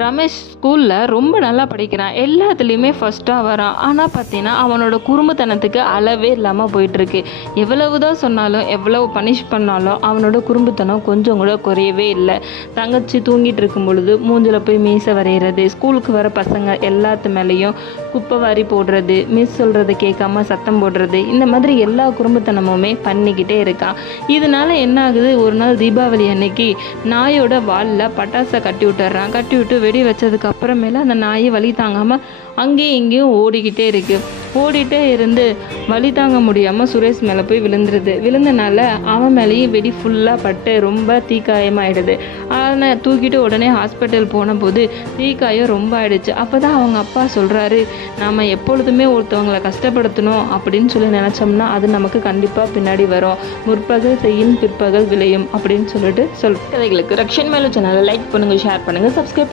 ரமேஷ் ஸ்கூலில் ரொம்ப நல்லா படிக்கிறான். எல்லாத்துலேயுமே ஃபஸ்ட்டாக வரான். ஆனால் பார்த்தீங்கன்னா அவனோட குறும்புத்தனத்துக்கு அளவே இல்லாமல் போயிட்டுருக்கு. எவ்வளவு தான் சொன்னாலும் எவ்வளவு பனிஷ் பண்ணாலும் அவனோட குறும்புத்தனம் கொஞ்சம் கூட குறையவே இல்லை. தங்கச்சி தூங்கிட்டு இருக்கும் பொழுது மூஞ்சில் போய் மீசை வரைகிறது, ஸ்கூலுக்கு வர பசங்க எல்லாத்து மேலேயும் குப்பை வாரி போடுறது, மிஸ் சொல்கிறத கேட்காம சத்தம் போடுறது, இந்த மாதிரி எல்லா குறும்புத்தனமுமே பண்ணிக்கிட்டே இருக்கான். இதனால என்ன ஆகுது, ஒரு நாள் தீபாவளி அன்னைக்கு நாயோட வாலில் பட்டாசை கட்டி விட்டுறான். கட்டி விட்டு வெடி வச்சதுக்கு அப்புறமேல அந்த நாய் வலி தாங்காமல் அங்கேயும் இங்கேயும் ஓடிக்கிட்டே இருக்கு. ஓடிட்டே இருந்து வலி தாங்க முடியாமல் சுரேஷ் மேலே போய் விழுந்தனால அவன் மேலேயும் வெடி ஃபுல்லாக பட்டு ரொம்ப தீக்காயமாகிடுது. அவனை தூக்கிட்டு உடனே ஹாஸ்பிட்டல் போன போது தீக்காயம் ரொம்ப ஆயிடுச்சு. அப்போ தான் அவங்க அப்பா சொல்கிறாரு, நாம் எப்பொழுதுமே ஒருத்தவங்களை கஷ்டப்படுத்தணும் அப்படின்னு சொல்லி நினச்சோம்னா அது நமக்கு கண்டிப்பாக பின்னாடி வரும். முற்பகல் செய்யும் பிற்பகல் விளையும் அப்படின்னு சொல்லிட்டு கதைகளுக்கு ரக்ஷன் மேலு சேனலை லைக் பண்ணுங்கள், ஷேர் பண்ணுங்கள், சப்ஸ்கிரைப்